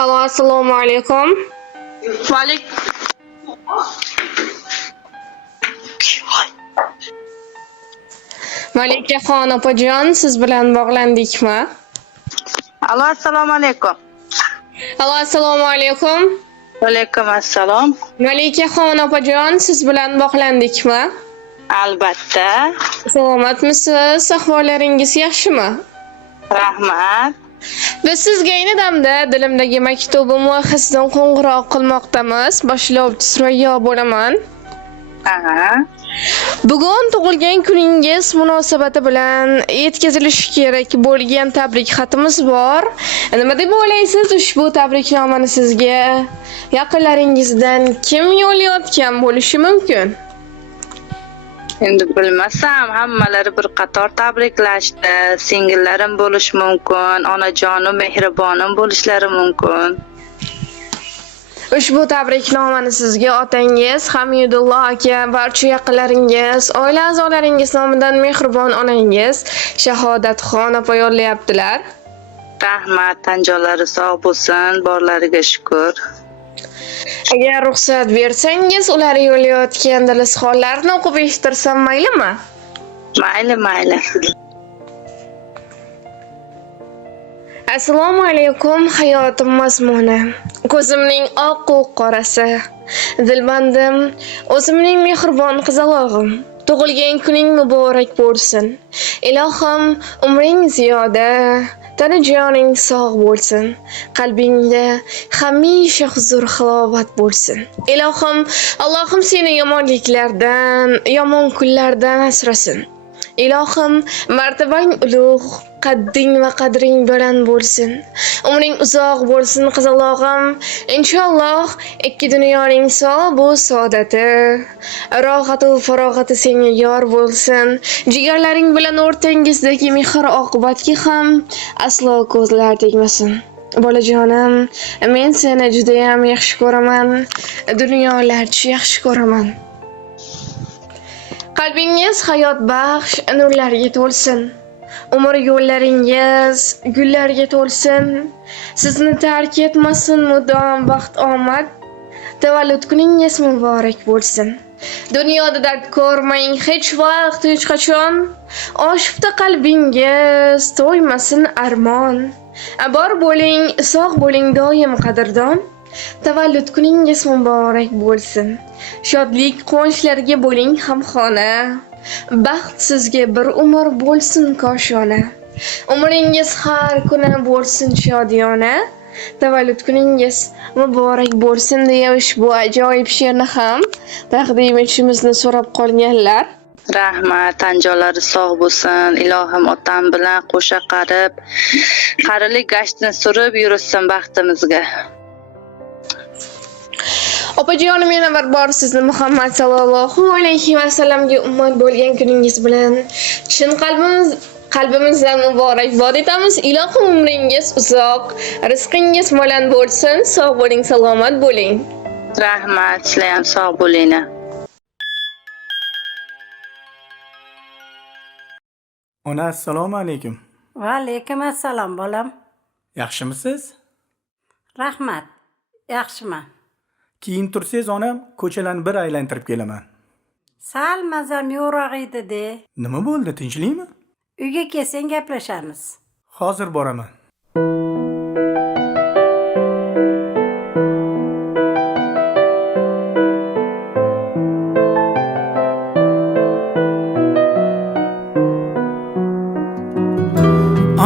Alo, assalomu alaykum. Valik. Malikaxon opajon, siz bilan bog'landikmi? Alo, assalomu alaykum. Alo, assalomu alaykum. Va alaykum assalom. Malikaxon opajon, siz bilan bog'landikmi? Albatta. Salomatmisiz? Ahvollaringiz yaxshimi? Rahmat. Biz sizga ayni damda dilimdagi maktubim va sizdan qo'ng'iroq qilmoqdamiz. Boshlovchi Surayyo bo'laman. Aha. Bugun tug'ilgan kuningiz munosabati bilan yetkazilishi kerak bo'lgan tabrik xatimiz bor. Nima deb o'ylaysiz, ushbu tabriknomani sizga yaqinlaringizdan kim yo'llayotgan bo'lishi mumkin? Endi bilmasam, hammalari bir qator tabriklashdi. Singillarim bo'lish mumkin, onajonim, mehribonim bo'lishlari mumkin. Ushbu tabriknomani sizga otangiz, Hamidulloh aka, barcha yaqinlaringiz, oila a'zolaringiz nomidan mehribon onangiz Shahodatxon opa yo'llayaptilar. Rahmat, tanjonlari sog' bo'lsin, borlariga shukr. Agar ruxsat bersangiz, ular yo'llayotgan dilizxonlarni o'qib eshittirsam maylimi? Mayli. Assalomu alaykum, hayotim mazmuni. Ko'zimning oq u qorasi, dilbandim, o'zimning mehribon qizalog'im. Tug'ilgan kuning muborak bo'lsin. Ilohim, umring ziyoda, tana joning sog' bo'lsin. Qalbingda hamisha huzur halovat bo'lsin. Ilohim, Allohim seni yomonliklardan, yomon kunlardan asrasin. Ilohim, martabang ulug', qadding va qadring baland bo'lsin. Umring uzoq bo'lsin qizalog'im. Inshaalloh ikki dunyoning sog' saodati, rohati va farog'ati senga yor bo'lsin. Jigarlaring bilan o'rtangizdagi mehr oqibatga ham aslo ko'zlar tegmasin. Bolajonim, men seni juda ham yaxshi ko'raman. Dunyolarcha yaxshi ko'raman. Qalbingiz hayot baxsh nurlarga to'lsin. Umr yo'llaringiz gullarga to'lsin. Sizni tark etmasin mudom baxt omad. Tavallud kuningiz muborak bo'lsin. Dunyoda dard ko'rmang hech vaqt, hech qachon. Oshifta qalbingiz to'ymasin armon. Bor bo'ling, sog' bo'ling doim qadrdon. Tavallud kuningiz muborak bo'lsin. Shodlik quvonchlarga bo'ling hamxona. Baxt sizga bir umr bo'lsin koshona. Umringiz har kuni bo'lsin shodiyona. Tavallud kuningiz muborak bo'lsin deya ushbu ajoyib she'rni ham taqdim etishimizni so'rab qolganlar. Rahmat, tanjonlari sog' bo'lsin. Ilohim otam bilan qo'sha qarilik gashtini surib yursin baxtimizga. Opajonim, yana bir bor sizni Muhammad sallallohu alayhi va sallamga ummat bo'lgan kuningiz bilan chin qalbimizdan muborakbod etamiz. Ilohim umringiz uzoq, rizqingiz baland bo'lsin. Sog' bo'ling, salomat bo'ling. Rahmat, sizlar ham sog' bo'linglar. Ona, assalomu alaykum. Va alaykum assalom bolam. Yaxshimisiz? Rahmat. Yaxshiman. Keyin tursangiz onam, ko'chalarni bir aylantirib kelaman. Sal mazam yo'roq edi-de. Nima bo'ldi, tinchlikmi? Uyga kelsang gaplashamiz. Hozir boraman.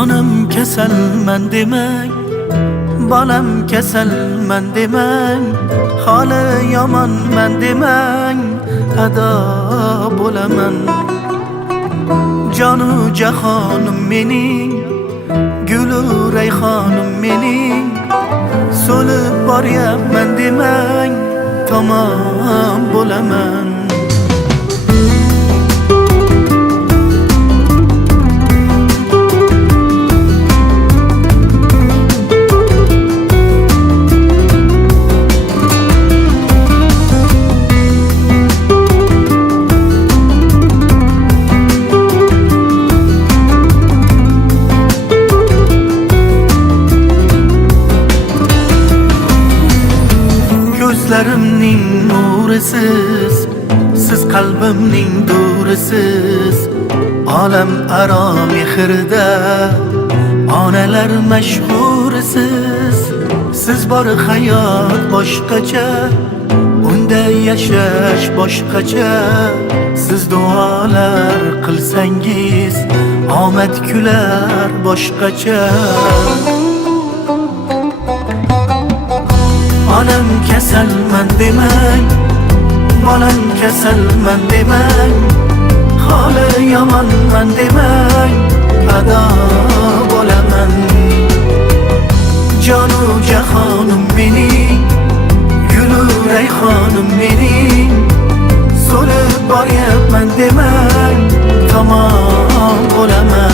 Onam kasalman demang, bolam kasalman demang, holi yomonman demang, ado bo'laman. Jonu jahonim mening, gulu rayhonim mening, so'lib boryapman demang, tamom bo'laman. nurisiz, siz qalbimning durisiz. Olam aro mehrida onalar mashhurisiz. Siz bor hayot boshqacha, unda yashash boshqacha. Siz duolar qilsangiz omad kular boshqacha. Onam kasalman demang, bolam kasalman demang, holi yomonman demang, ado bo'laman. Jonu jahonim mening, gulu rayhonim mening, so'lib boryapman demang, tamom bo'laman.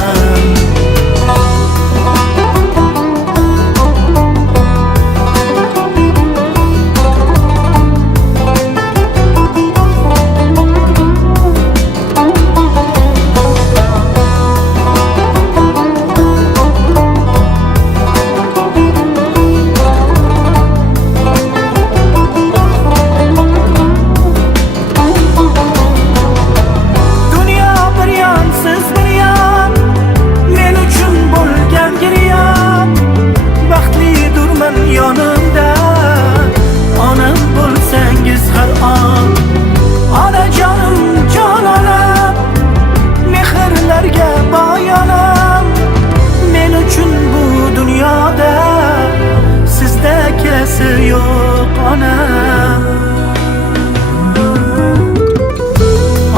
Yo'q onam.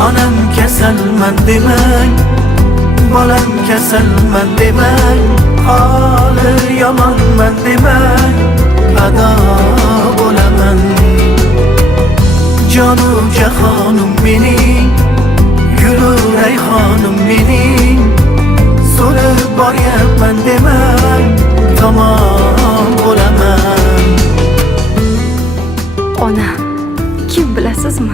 Onam kasalman demang, bolam kasalman demang, holi yomonman demang, ado bo'laman. Jonu jahonim mening, gulu rayhonim mening, so'lib boryapman demang, tamom bo'laman. Ona, kim bilasizmi?